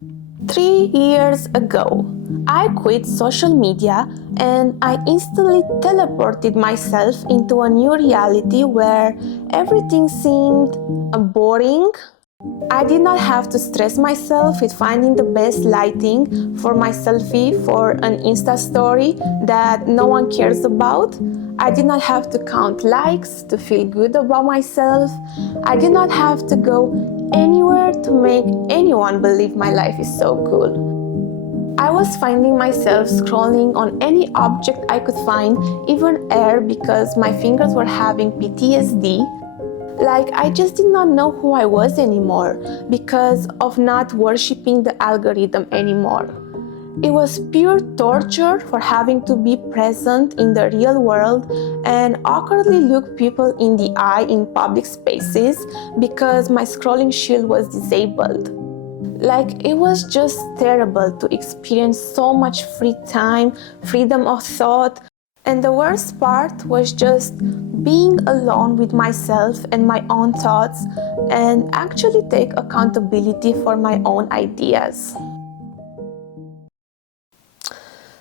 3 years ago, I quit social media and I instantly teleported myself into a new reality where everything seemed boring. I did not have to stress myself with finding the best lighting for my selfie for an Insta story that no one cares about. I did not have to count likes to feel good about myself. I did not have to go anywhere to make anyone believe my life is so cool. I was finding myself scrolling on any object I could find, even air, because my fingers were having PTSD. Like, I just did not know who I was anymore because of not worshipping the algorithm anymore. It was pure torture for having to be present in the real world and awkwardly look people in the eye in public spaces because my scrolling shield was disabled. Like, it was just terrible to experience so much free time, freedom of thought, and the worst part was just being alone with myself and my own thoughts and actually take accountability for my own ideas.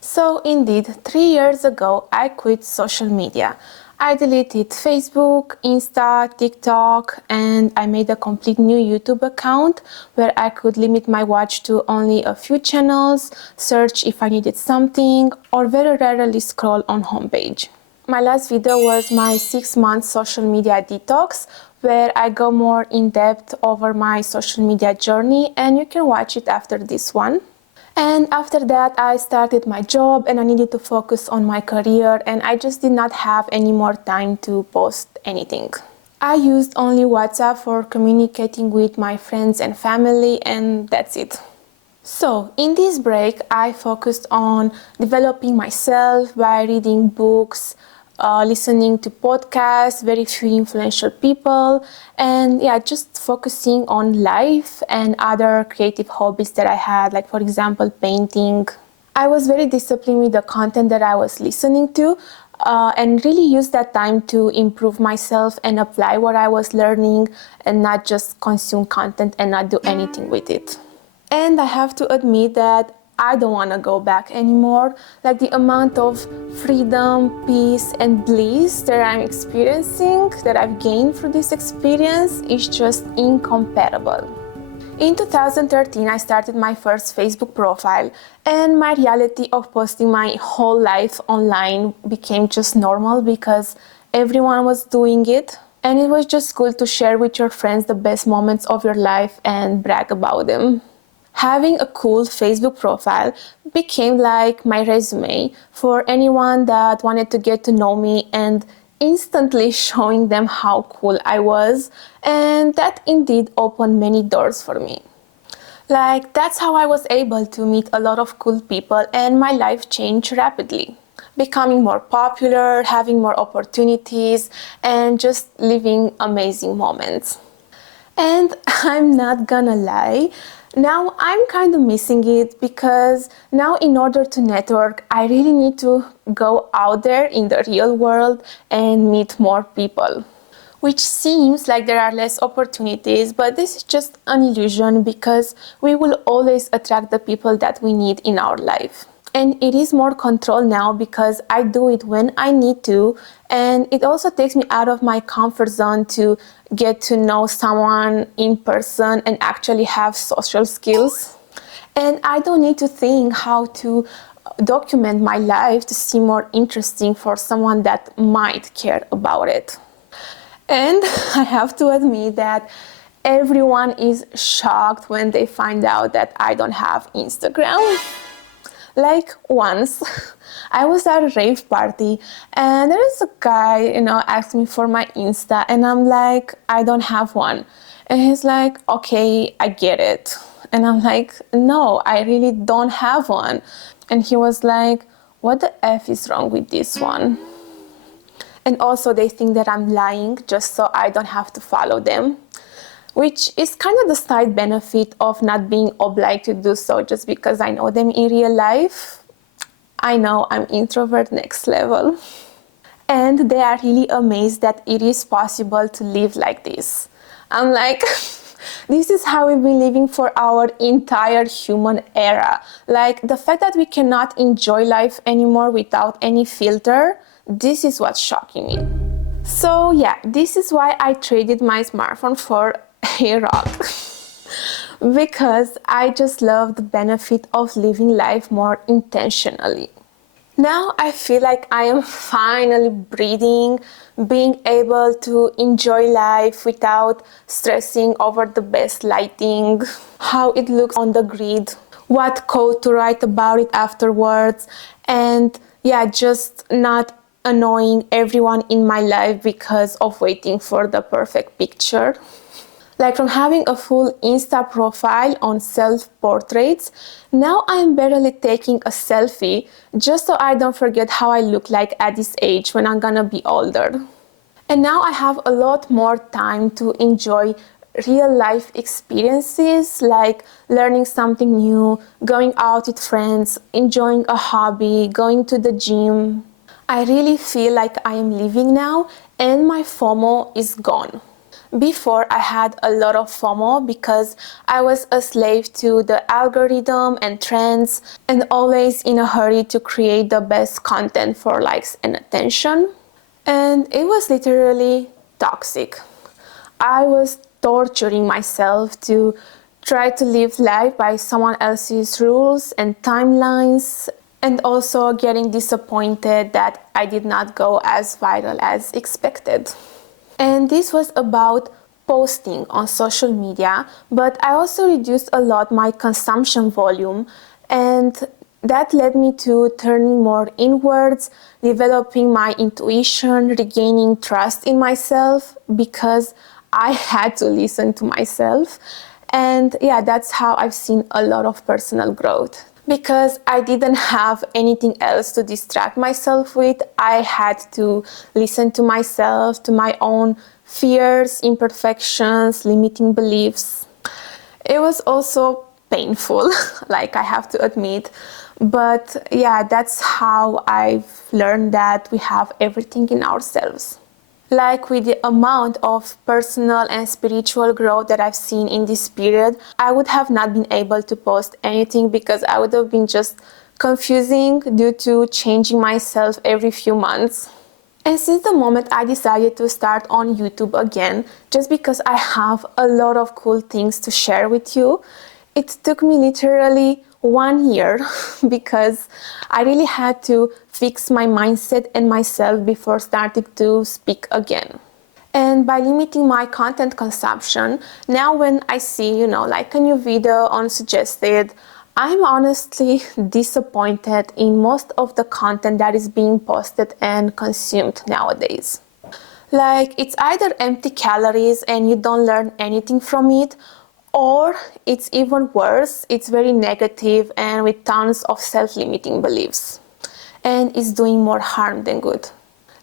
So indeed, 3 years ago, I quit social media. I deleted Facebook, Insta, TikTok, and I made a complete new YouTube account where I could limit my watch to only a few channels, search if I needed something, or very rarely scroll on homepage. My last video was my 6-month social media detox, where I go more in depth over my social media journey, and you can watch it after this one. And after that, I started my job and I needed to focus on my career, and I just did not have any more time to post anything. I used only WhatsApp for communicating with my friends and family, and that's it. So, in this break, I focused on developing myself by reading books, listening to podcasts, very few influential people, and just focusing on life and other creative hobbies that I had, like, for example, painting. I was very disciplined with the content that I was listening to, and really used that time to improve myself and apply what I was learning and not just consume content and not do anything with it. And I have to admit that I don't want to go back anymore. Like, the amount of freedom, peace, and bliss that I'm experiencing, that I've gained through this experience, is just incomparable. In 2013, I started my first Facebook profile, and my reality of posting my whole life online became just normal because everyone was doing it. And it was just cool to share with your friends the best moments of your life and brag about them. Having a cool Facebook profile became like my resume for anyone that wanted to get to know me, and instantly showing them how cool I was, and that indeed opened many doors for me. Like, that's how I was able to meet a lot of cool people, and my life changed rapidly, becoming more popular, having more opportunities, and just living amazing moments. And I'm not gonna lie, now I'm kind of missing it because now, in order to network, I really need to go out there in the real world and meet more people. Which seems like there are less opportunities, but this is just an illusion because we will always attract the people that we need in our life. And it is more control now because I do it when I need to, and it also takes me out of my comfort zone to get to know someone in person and actually have social skills. And I don't need to think how to document my life to seem more interesting for someone that might care about it. And I have to admit that everyone is shocked when they find out that I don't have Instagram. Like, once I was at a rave party and there is a guy, asked me for my Insta, and I'm like, I don't have one. And he's like, okay, I get it. And I'm like, no, I really don't have one. And he was like, what the F is wrong with this one? And also they think that I'm lying just so I don't have to follow them, which is kind of the side benefit of not being obliged to do so just because I know them in real life. I know I'm introvert next level. And they are really amazed that it is possible to live like this. I'm like, This is how we've been living for our entire human era. Like the fact that we cannot enjoy life anymore without any filter, this is what's shocking me. So yeah, this is why I traded my smartphone for a rock. Because I just love the benefit of living life more intentionally. Now I feel like I am finally breathing, being able to enjoy life without stressing over the best lighting, how it looks on the grid, what code to write about it afterwards, and yeah, just not annoying everyone in my life because of waiting for the perfect picture. Like from having a full Insta profile on self-portraits, now I'm barely taking a selfie just so I don't forget how I look like at this age when I'm gonna be older. And now I have a lot more time to enjoy real life experiences like learning something new, going out with friends, enjoying a hobby, going to the gym. I really feel like I am living now and my FOMO is gone. Before, I had a lot of FOMO because I was a slave to the algorithm and trends and always in a hurry to create the best content for likes and attention. And it was literally toxic. I was torturing myself to try to live life by someone else's rules and timelines, and also getting disappointed that I did not go as viral as expected. And this was about posting on social media, but I also reduced a lot my consumption volume, and that led me to turning more inwards, developing my intuition, regaining trust in myself because I had to listen to myself. And yeah, that's how I've seen a lot of personal growth. Because I didn't have anything else to distract myself with, I had to listen to myself, to my own fears, imperfections, limiting beliefs. It was also painful, like I have to admit, but yeah, that's how I've learned that we have everything in ourselves. Like with the amount of personal and spiritual growth that I've seen in this period, I would have not been able to post anything because I would have been just confusing due to changing myself every few months. And since the moment I decided to start on YouTube again, just because I have a lot of cool things to share with you, it took me literally 1 year because I really had to fix my mindset and myself before starting to speak again. And by limiting my content consumption, now when I see, like a new video on suggested, I'm honestly disappointed in most of the content that is being posted and consumed nowadays. Like it's either empty calories and you don't learn anything from it, or it's even worse, it's very negative and with tons of self-limiting beliefs. And it's doing more harm than good.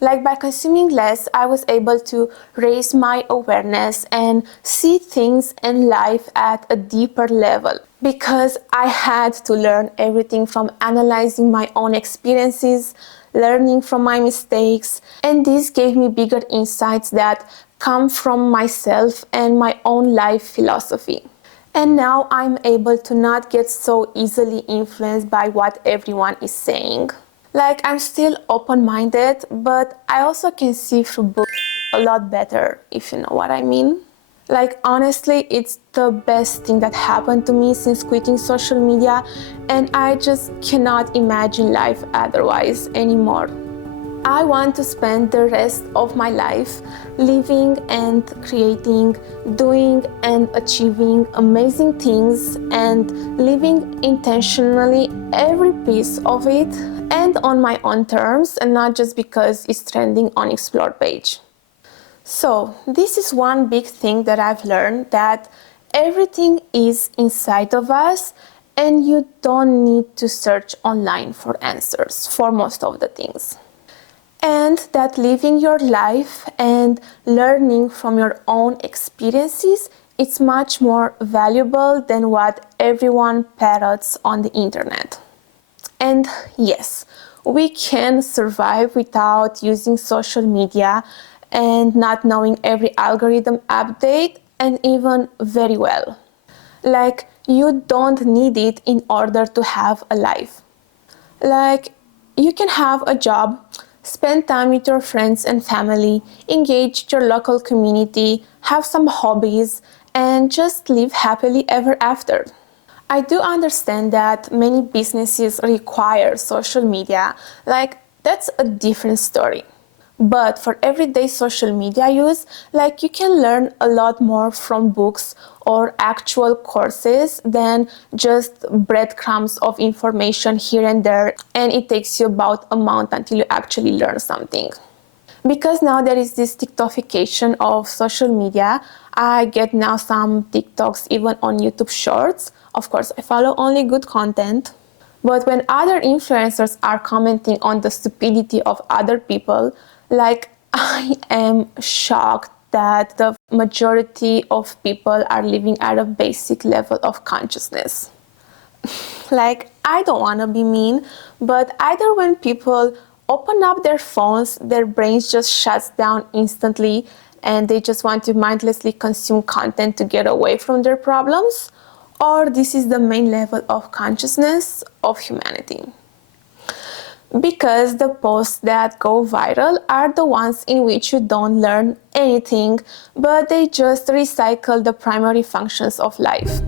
Like by consuming less, I was able to raise my awareness and see things and life at a deeper level. Because I had to learn everything from analyzing my own experiences, learning from my mistakes, and this gave me bigger insights that come from myself and my own life philosophy. And now I'm able to not get so easily influenced by what everyone is saying. Like I'm still open-minded, but I also can see through books a lot better, if you know what I mean. Like honestly, it's the best thing that happened to me since quitting social media, and I just cannot imagine life otherwise anymore. I want to spend the rest of my life living and creating, doing and achieving amazing things and living intentionally every piece of it and on my own terms and not just because it's trending on Explore page. So this is one big thing that I've learned, that everything is inside of us and you don't need to search online for answers for most of the things. And that living your life and learning from your own experiences, it's much more valuable than what everyone parrots on the internet. And yes, we can survive without using social media and not knowing every algorithm update and even very well. Like, you don't need it in order to have a life. Like, you can have a job, spend time with your friends and family, engage your local community, have some hobbies, and just live happily ever after. I do understand that many businesses require social media, like that's a different story. But for everyday social media use, like you can learn a lot more from books or actual courses than just breadcrumbs of information here and there, and it takes you about a month until you actually learn something. Because now there is this TikTokification of social media, I get now some TikToks even on YouTube Shorts. Of course, I follow only good content. But when other influencers are commenting on the stupidity of other people, like I am shocked that the majority of people are living at a basic level of consciousness. Like, I don't want to be mean, but either when people open up their phones, their brains just shuts down instantly and they just want to mindlessly consume content to get away from their problems, or this is the main level of consciousness of humanity. Because the posts that go viral are the ones in which you don't learn anything, but they just recycle the primary functions of life.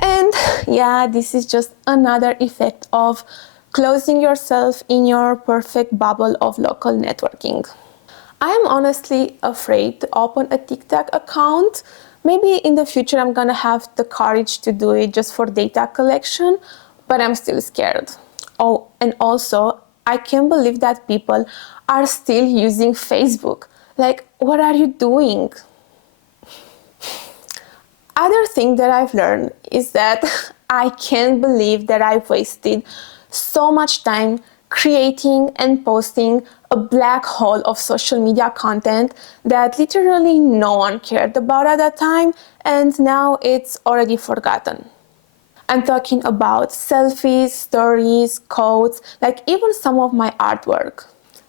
And yeah, this is just another effect of closing yourself in your perfect bubble of local networking. I am honestly afraid to open a TikTok account. Maybe in the future I'm gonna have the courage to do it just for data collection, but I'm still scared. Oh, and also, I can't believe that people are still using Facebook. Like, what are you doing? Other thing that I've learned is that I can't believe that I've wasted so much time creating and posting a black hole of social media content that literally no one cared about at that time, and now it's already forgotten. I'm talking about selfies, stories, quotes, like even some of my artwork.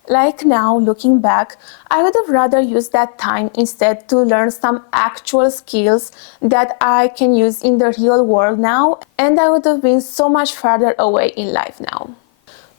Like now, looking back, I would have rather used that time instead to learn some actual skills that I can use in the real world now, and I would have been so much farther away in life now.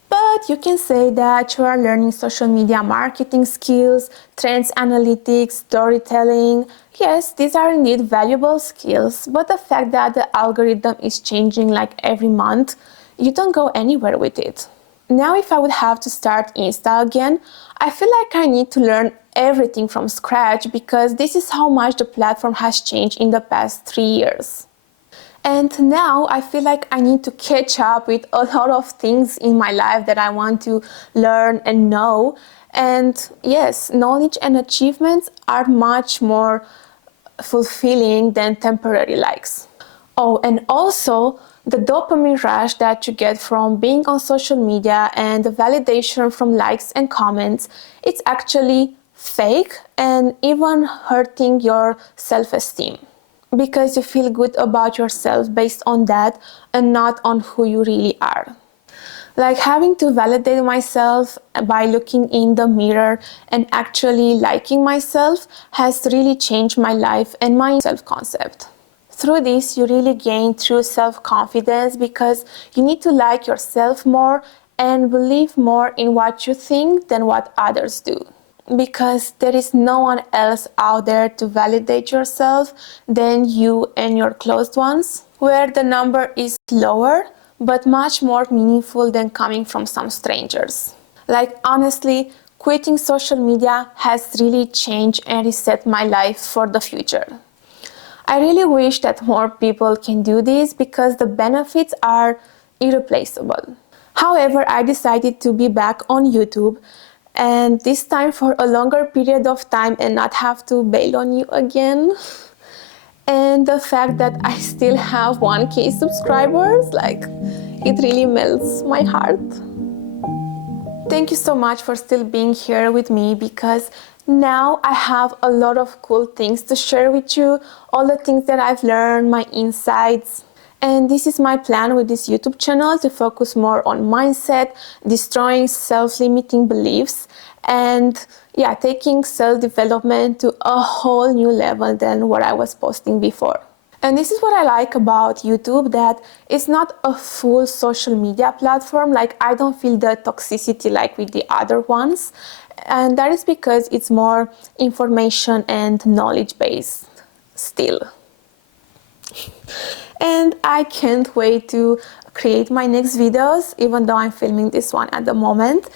But you can say that you are learning social media marketing skills, trends analytics, storytelling. Yes, these are indeed valuable skills, but the fact that the algorithm is changing like every month, you don't go anywhere with it. Now if I would have to start Insta again, I feel like I need to learn everything from scratch because this is how much the platform has changed in the past 3 years. And now I feel like I need to catch up with a lot of things in my life that I want to learn and know. And yes, knowledge and achievements are much more fulfilling than temporary likes. Oh, and also the dopamine rush that you get from being on social media and the validation from likes and comments, it's actually fake and even hurting your self-esteem. Because you feel good about yourself based on that and not on who you really are. Like having to validate myself by looking in the mirror and actually liking myself has really changed my life and my self-concept. Through this, you really gain true self-confidence because you need to like yourself more and believe more in what you think than what others do. Because there is no one else out there to validate yourself than you and your close ones, where the number is lower but much more meaningful than coming from some strangers. Like honestly, quitting social media has really changed and reset my life for the future. I really wish that more people can do this because the benefits are irreplaceable. However, I decided to be back on YouTube, and this time for a longer period of time and not have to bail on you again. And the fact that I still have 1K subscribers, like, it really melts my heart. Thank you so much for still being here with me because now I have a lot of cool things to share with you, all the things that I've learned, my insights. And this is my plan with this YouTube channel, to focus more on mindset, destroying self-limiting beliefs, and yeah, taking self-development to a whole new level than what I was posting before. And this is what I like about YouTube, that it's not a full social media platform. Like, I don't feel the toxicity like with the other ones. And that is because it's more information and knowledge based still. And I can't wait to create my next videos, even though I'm filming this one at the moment.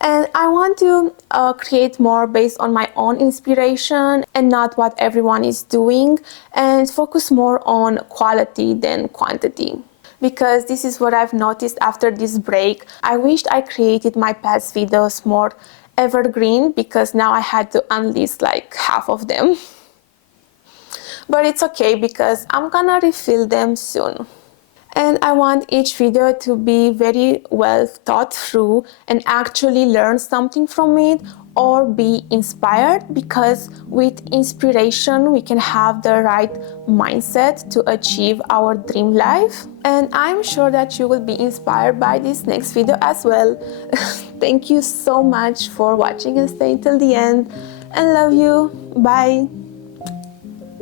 And I want to create more based on my own inspiration and not what everyone is doing, and focus more on quality than quantity. Because this is what I've noticed after this break. I wished I created my past videos more evergreen, because now I had to unlist like half of them. But it's okay, because I'm gonna refill them soon. And I want each video to be very well thought through and actually learn something from it or be inspired, because with inspiration we can have the right mindset to achieve our dream life. And I'm sure that you will be inspired by this next video as well. Thank you so much for watching and staying till the end, and love you. Bye.